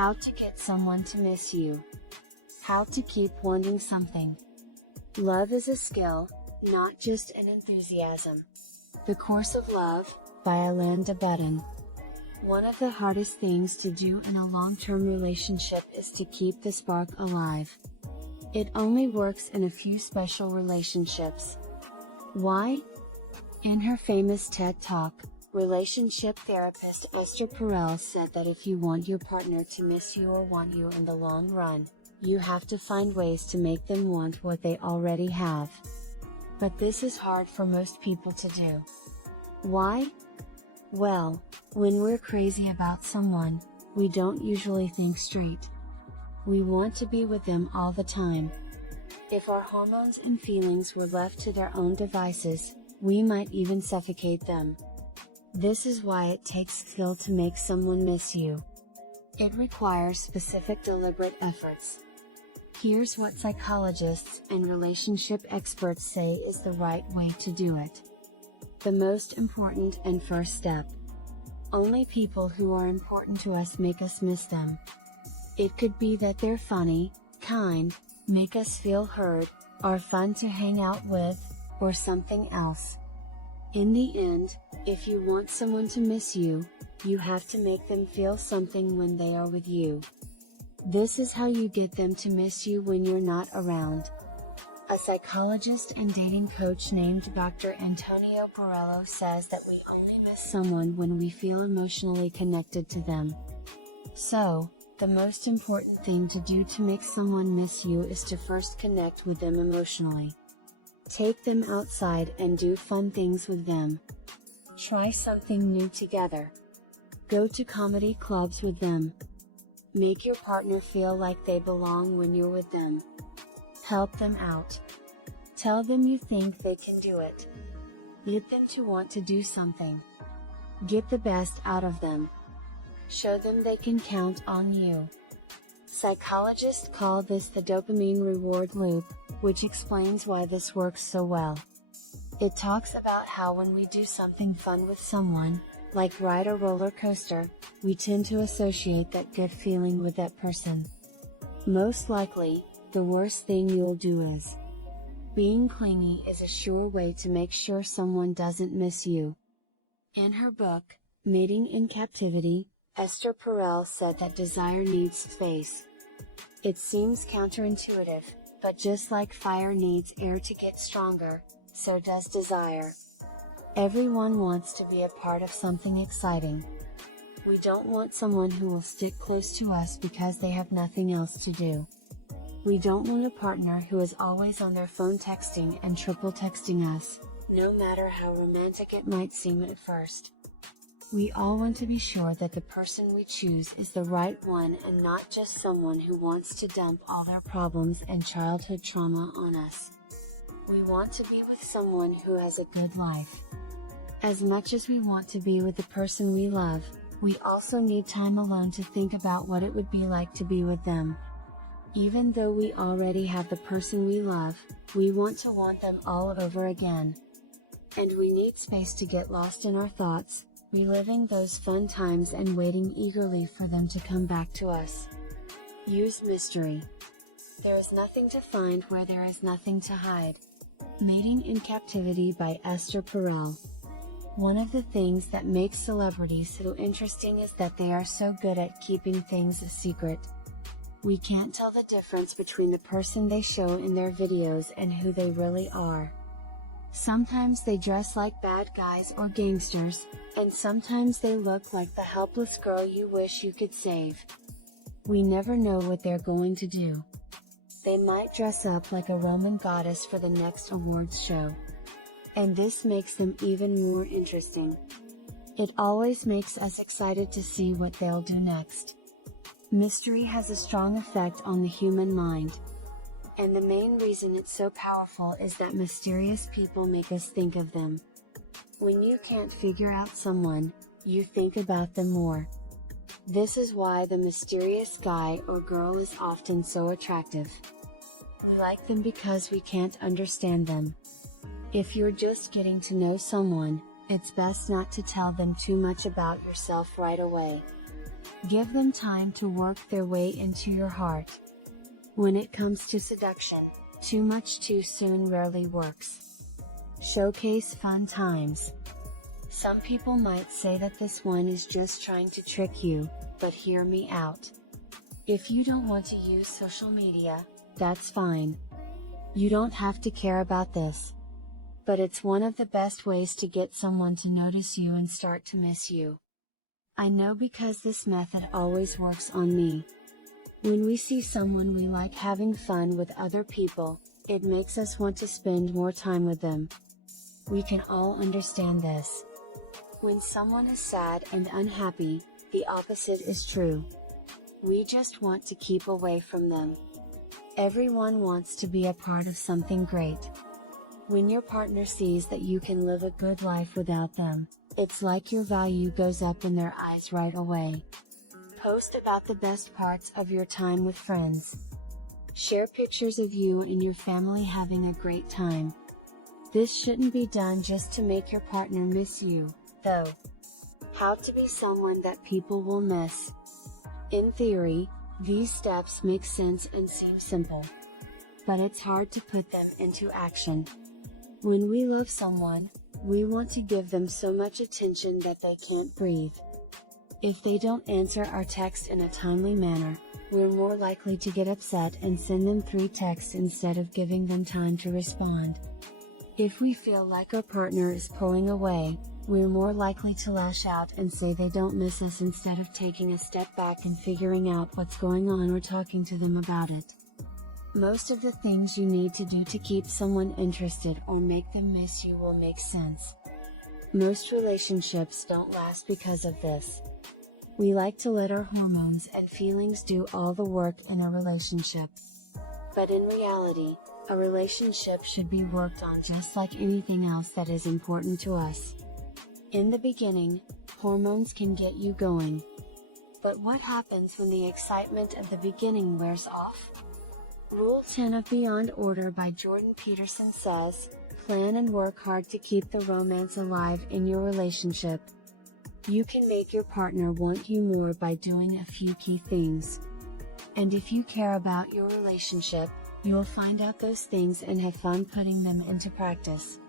How to get someone to miss you. How to keep wanting something. Love is a skill, not just an enthusiasm. The Course of Love, by Alanda Budden. One of the hardest things to do in a long-term relationship is to keep the spark alive. It only works in a few special relationships. Why? In her famous TED Talk, relationship therapist Esther Perel said that if you want your partner to miss you or want you in the long run, you have to find ways to make them want what they already have. But this is hard for most people to do. Why? Well, when we're crazy about someone, we don't usually think straight. We want to be with them all the time. If our hormones and feelings were left to their own devices, we might even suffocate them. This is why it takes skill to make someone miss you. It requires specific deliberate efforts. Here's what psychologists and relationship experts say is the right way to do it. The most important and first step. Only people who are important to us make us miss them. It could be that they're funny, kind, make us feel heard, are fun to hang out with, or something else. In the end, if you want someone to miss you, you have to make them feel something when they are with you. This is how you get them to miss you when you're not around. A psychologist and dating coach named Dr. Antonio Borello says that we only miss someone when we feel emotionally connected to them. So, the most important thing to do to make someone miss you is to first connect with them emotionally. Take them outside and do fun things with them. Try something new together. Go to comedy clubs with them. Make your partner feel like they belong when you're with them. Help them out. Tell them you think they can do it. Get them to want to do something. Get the best out of them. Show them they can count on you. Psychologists call this the dopamine reward loop, which explains why this works so well. It talks about how when we do something fun with someone, like ride a roller coaster, we tend to associate that good feeling with that person. Most likely, the worst thing you'll do is being clingy is a sure way to make sure someone doesn't miss you. In her book, Mating in Captivity, Esther Perel said that desire needs space. It seems counterintuitive, but just like fire needs air to get stronger, so does desire. Everyone wants to be a part of something exciting. We don't want someone who will stick close to us because they have nothing else to do. We don't want a partner who is always on their phone texting and triple texting us, no matter how romantic it might seem at first. We all want to be sure that the person we choose is the right one and not just someone who wants to dump all their problems and childhood trauma on us. We want to be with someone who has a good life. As much as we want to be with the person we love, we also need time alone to think about what it would be like to be with them. Even though we already have the person we love, we want them all over again. And we need space to get lost in our thoughts, reliving those fun times and waiting eagerly for them to come back to us. Use mystery. There is nothing to find where there is nothing to hide. Mating in Captivity by Esther Perel. One of the things that makes celebrities so interesting is that they are so good at keeping things a secret. We can't tell the difference between the person they show in their videos and who they really are. Sometimes they dress like bad guys or gangsters, and sometimes they look like the helpless girl you wish you could save. We never know what they're going to do. They might dress up like a Roman goddess for the next awards show. And this makes them even more interesting. It always makes us excited to see what they'll do next. Mystery has a strong effect on the human mind. And the main reason it's so powerful is that mysterious people make us think of them. When you can't figure out someone, you think about them more. This is why the mysterious guy or girl is often so attractive. We like them because we can't understand them. If you're just getting to know someone, it's best not to tell them too much about yourself right away. Give them time to work their way into your heart. When it comes to seduction, too much too soon rarely works. Showcase fun times. Some people might say that this one is just trying to trick you, but hear me out. If you don't want to use social media, that's fine. You don't have to care about this. But it's one of the best ways to get someone to notice you and start to miss you. I know because this method always works on me. When we see someone we like having fun with other people, it makes us want to spend more time with them. We can all understand this. When someone is sad and unhappy, the opposite is true. We just want to keep away from them. Everyone wants to be a part of something great. When your partner sees that you can live a good life without them, it's like your value goes up in their eyes right away. Post about the best parts of your time with friends. Share pictures of you and your family having a great time. This shouldn't be done just to make your partner miss you, though. How to be someone that people will miss. In theory, these steps make sense and seem simple. But it's hard to put them into action. When we love someone, we want to give them so much attention that they can't breathe. If they don't answer our text in a timely manner, we're more likely to get upset and send them 3 texts instead of giving them time to respond. If we feel like our partner is pulling away, we're more likely to lash out and say they don't miss us instead of taking a step back and figuring out what's going on or talking to them about it. Most of the things you need to do to keep someone interested or make them miss you will make sense. Most relationships don't last because of this. We like to let our hormones and feelings do all the work in a relationship. But in reality, a relationship should be worked on just like anything else that is important to us. In the beginning, hormones can get you going. But what happens when the excitement of the beginning wears off? Rule 10 of Beyond Order by Jordan Peterson says, plan and work hard to keep the romance alive in your relationship. You can make your partner want you more by doing a few key things. And if you care about your relationship, you'll find out those things and have fun putting them into practice.